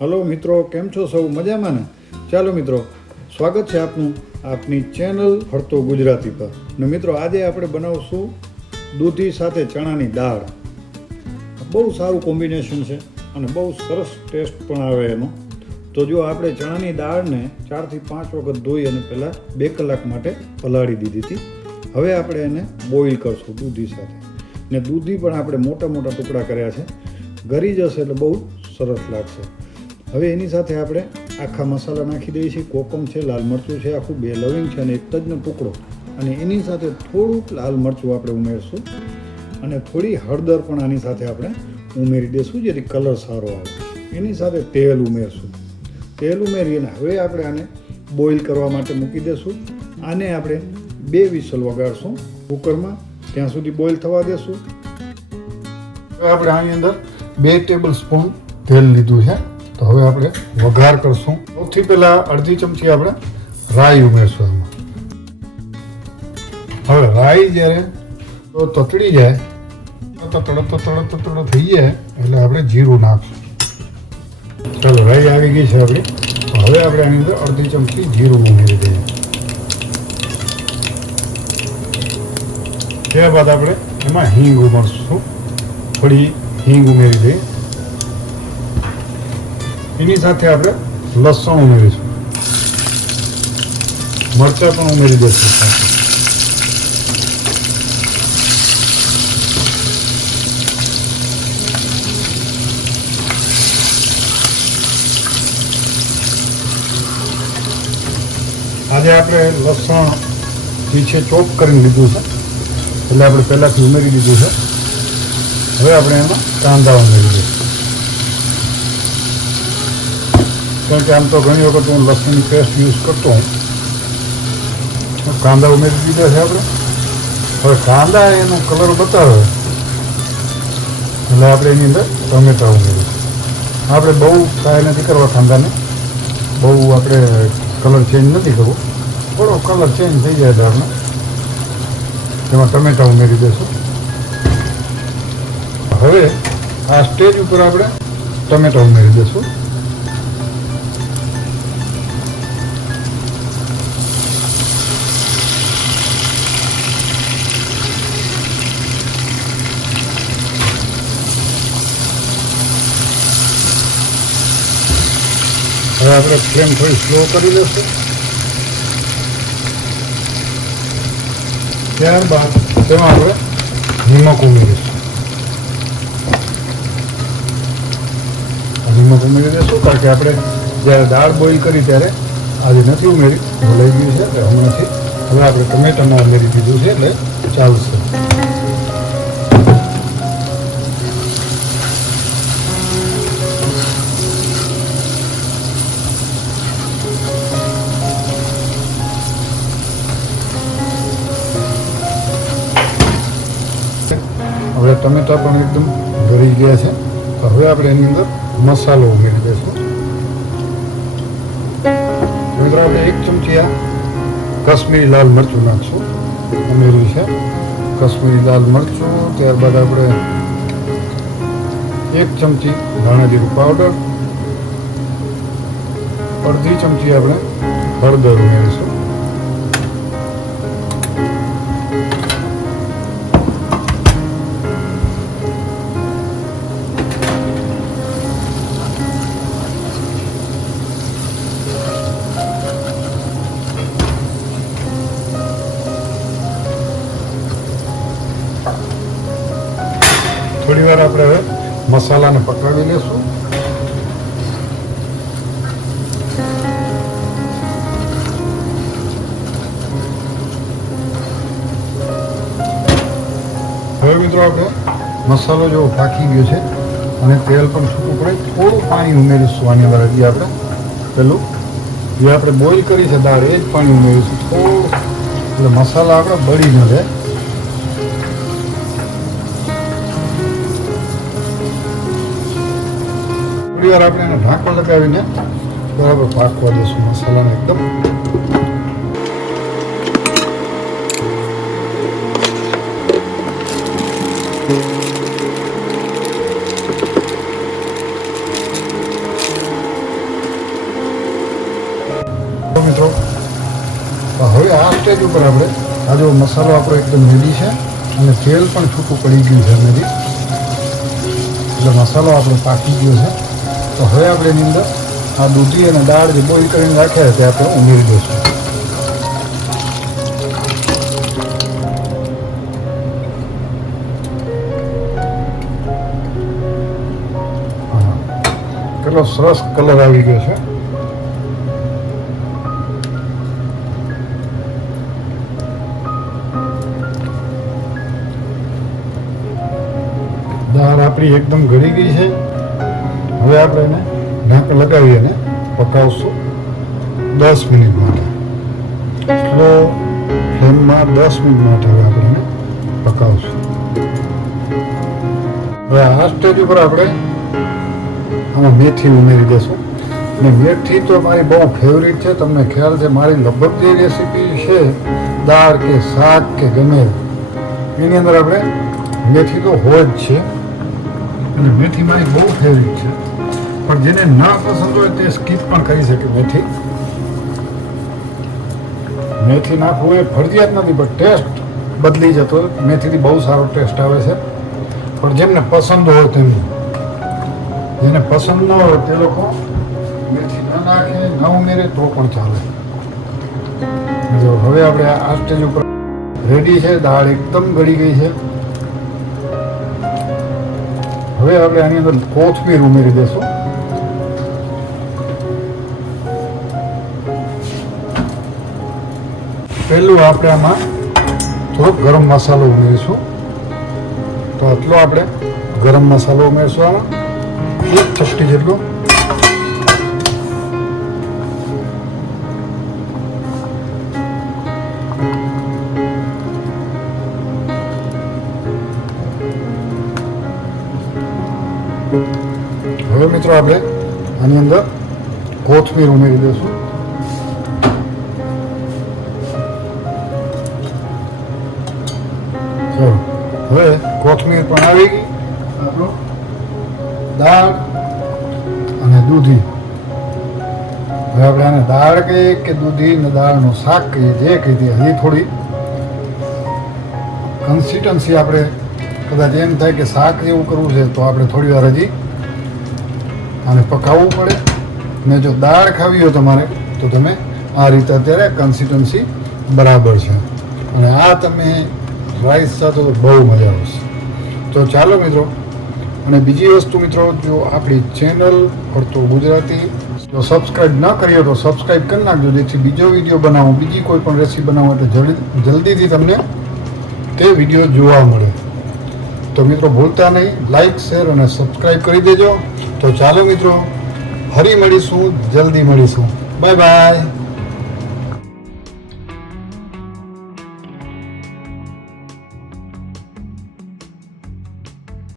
Hello મિત્રો, કેમ છો સૌ? મજામાં ને? ચાલો મિત્રો, સ્વાગત છે આપની ચેનલ ફરતો ગુજરાતી પર. ને મિત્રો, આજે આપણે બનાવશું દૂધી સાથે ચણાની દાળ. બહુ સારું કોમ્બિનેશન છે અને બહુ સરસ ટેસ્ટ પણ આવે એનો. તો જો આપણે ચણાની દાળને 4 થી 5 વખત ધોઈ અને પહેલાં 2 કલાક માટે પલાળી દીધી હતી. હવે આપણે એને બોઇલ કરશું દૂધી સાથે. ને દૂધી પણ આપણે મોટા મોટા ટુકડા કર્યા છે. ગળી જશે એટલે બહુ સરસ લાગશે. હવે એની સાથે આપણે આખા મસાલા નાખી દઈએ છીએ. કોકમ છે, લાલ મરચું છે, આખું 2 લવિંગ છે અને એક તજનો ટુકડો. અને એની સાથે થોડુંક લાલ મરચું આપણે ઉમેરશું અને થોડી હળદર પણ આની સાથે આપણે ઉમેરી દઈશું જેથી કલર સારો આવે. એની સાથે તેલ ઉમેરશું. તેલ ઉમેરીને હવે આપણે આને બોઇલ કરવા માટે મૂકી દઈશું. આને આપણે 2 વિસલ વગાડશું કુકરમાં, ત્યાં સુધી બોઇલ થવા દેશું. હવે આપણે આની અંદર 2 ટેબલ સ્પૂન તેલ લીધું છે. તો હવે આપણે વઘાર કરશું. સૌથી પહેલાં અડધી ચમચી આપણે રાઈ ઉમેરશું એમાં. હવે રાઈ જ્યારે તતડી જાય, તતડો થઈ જાય એટલે આપણે જીરું નાખશું. ચાલો, રાઈ આવી ગઈ છે આપણી. હવે આપણે આની અંદર અડધી ચમચી જીરું ઉમેરી દઈએ. ત્યારબાદ આપણે એમાં હિંગ ઉમેરશું. થોડી હિંગ ઉમેરી દઈએ. એની સાથે આપણે લસણ ઉમેરીશું. મરચાં પણ ઉમેરી દઈશું સાથે. આજે આપણે લસણ જે છે ચોપ કરીને લીધું છે એટલે આપણે પહેલાંથી ઉમેરી દીધું છે. હવે આપણે એમાં કાંદા ઉમેરી દઈશું. કારણ કે આમ તો ઘણી વખત હું લસણની પેસ્ટ યુઝ કરતો હોઉં. કાંદા ઉમેરી દીધા છે આપણે. હવે કાંદા એનો કલર બતાવે એટલે આપણે એની અંદર ટમેટા ઉમેરીશું. આપણે બહુ ફ્રાય નથી કરવા કાંદાને, બહુ આપણે કલર ચેન્જ નથી કરવો. થોડો કલર ચેન્જ થઈ જાય દાળનો એમાં ટમેટા ઉમેરી દઈશું. હવે આ સ્ટેજ ઉપર આપણે ટમેટા ઉમેરી દઈશું. હવે આપણે ફ્લેમ થોડી સ્લો કરી દઈશું. ત્યારબાદ તેમાં આપણે નિમક ઉમેરીશું. નિમક ઉમેરી દઈશું કારણ કે આપણે જ્યારે દાળ બોઇલ કરી ત્યારે આજે નથી ઉમેરી, લઈ ગયું છે એટલે હમણાંથી. હવે આપણે ટમેટામાં ઉમેરી દીધું છે એટલે ચાલશે. હવે ટમેટા પણ એકદમ ગળી ગયા છે. તો હવે આપણે એની અંદર મસાલો ઉમેરી દઈશું. મિત્રો, આપણે 1 ચમચી આ કાશ્મીરી લાલ મરચું નાખશું. ઉમેર્યું છે કાશ્મીરી લાલ મરચું. ત્યારબાદ આપણે 1 ચમચી ધાણા જીરું પાવડર, અડધી ચમચી આપણે હળદર ઉમેરીશું. થોડી વાર આપણે હવે મસાલાને પકડાવી લેશું. હવે મિત્રો, આપણે મસાલો જેવો પાકી ગયો છે અને તેલ પણ છૂટું પડે. થોડું પાણી ઉમેરીશું આની અંદર. હજી આપણે પેલું જે આપણે બોઇલ કરી છે દાળ, એ જ પાણી ઉમેરીશું થોડું, એટલે મસાલા આપણે બળી ન જાય. થોડી વાર આપણે એને ઢાંકણ લગાવીને બરાબર પાકવા દઈશું મસાલાને એકદમ. મિત્રો, તો હવે આ સ્ટેજ ઉપર આપણે આ જો મસાલો આપણો એકદમ રેડી છે અને તેલ પણ છૂટું પડી ગયું છે મેથી, એટલે મસાલો આપણો પાકી ગયો છે. તો હવે આપણે એની અંદર આ દૂધી અને દાળ જે બોઇલ કરીને રાખ્યા છે તે આપણે ઉમેરી દઈશું. કેટલો સરસ કલર આવી ગયો છે. દાળ આપણી એકદમ ગળી ગઈ છે. હવે આપણે એને ઢાંકણ લગાવી અને પકાવશું 10 મિનિટ માટે. સ્લો ફ્લેમમાં 10 મિનિટ માટે હવે આપણે એને પકાવશું. હવે આ સ્ટેજ ઉપર આપણે આમાં મેથી ઉમેરી દઈશું. અને મેથી તો મારી બહુ ફેવરિટ છે. તમને ખ્યાલ છે મારી લગભગ જે રેસીપી છે દાળ કે શાક કે ગમે એની અંદર આપણે મેથી તો હોય જ છે. અને મેથી મારી બહુ ફેવરિટ છે. પણ જેને ના પસંદ હોય તે સ્કીપ પણ કરી શકે. મેથી નાખવું એ ફરજિયાત નથી, પણ ટેસ્ટ બદલી જતો. મેથીથી બહુ સારો ટેસ્ટ આવે છે. પણ જેમને પસંદ હોય તેમને, જેને પસંદ ન હોય તે લોકો મેથી ન નાખે ન ઉમેરે તો પણ ચાલે. જો હવે આપણે આ સ્ટેજ ઉપર રેડી છે. દાળ એકદમ ગળી ગઈ છે. હવે આપણે આની અંદર કોથમીર ઉમેરી દઈશું. પહેલું આપણે આમાં થોડોક ગરમ મસાલો ઉમેરીશું. તો આટલો આપણે ગરમ મસાલો ઉમેરશું આમાં, 1 ચપટી જેટલો. હવે મિત્રો આપણે આની અંદર કોથમીર ઉમેરી દઈશું. ચલો હવે કોથમીર પણ આવી ગઈ. આપણો દાળ અને દૂધી, હવે આપણે આને દાળ કહીએ કે દૂધી ને દાળનું શાક કહીએ, જે કહી દઈએ. હજી થોડી કન્સિસ્ટન્સી આપણે કદાચ એમ થાય કે શાક જેવું કરવું છે તો આપણે થોડી વાર હજી આને પકાવવું પડે. ને જો દાળ ખાવી હોય તમારે તો તમે આ રીતે અત્યારે કન્સિસ્ટન્સી બરાબર છે. અને આ તમે રાઈસ સાથે તો બહુ મજા આવશે. તો ચાલો મિત્રો, અને બીજી વસ્તુ મિત્રો, જો આપણી ચેનલ ફરતો ગુજરાતી જો સબસ્ક્રાઈબ ન કરી હોય તો સબસ્ક્રાઈબ કરી નાખજો, જેથી બીજો વિડીયો બનાવું, બીજી કોઈ પણ રેસીપી બનાવું એટલે જલ્દીથી તમને તે વિડીયો જોવા મળે. તો મિત્રો ભૂલતા નહીં, લાઈક શેર અને સબસ્ક્રાઈબ કરી દેજો. તો ચાલો મિત્રો, ફરી મળીશું, જલ્દી મળીશું. Bye bye.